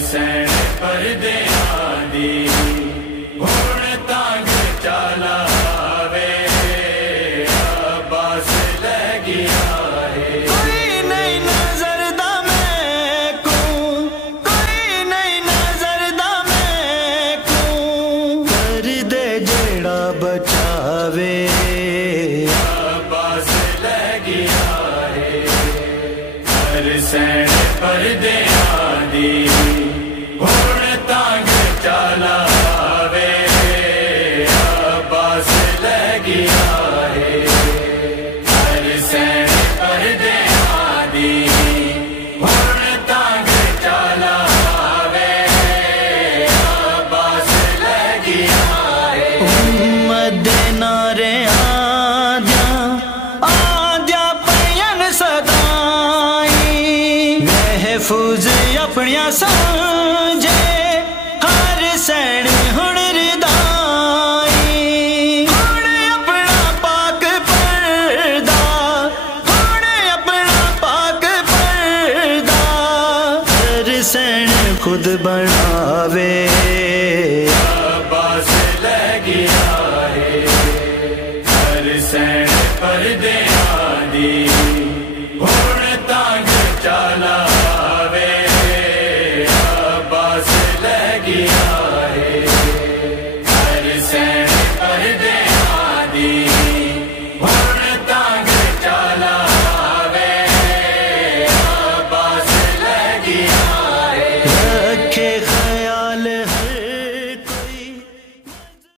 سین پردیاں دی ہن تانگ چلاوے عباس لے گیا ہے کوئی نہیں نظر دا میں کو کوئی نہیں نظر دا میں کو کر دے جیڑا بچاوے عباس لے گیا ہے ہر سین پردیاں دی ہن تانگ چلاوے عباس لے گیا ہے ہر سین پردیاں دی ہن تانگ چلاوے عباس لے گیا ہے امت دے نعرے آدیاں پین صدائی محفوظ اپنیاں سمجھے ہر سین ہن ردائی ہن اپنا پاک پردہ ہن اپنا پاک پردہ ہر سین خود بناوے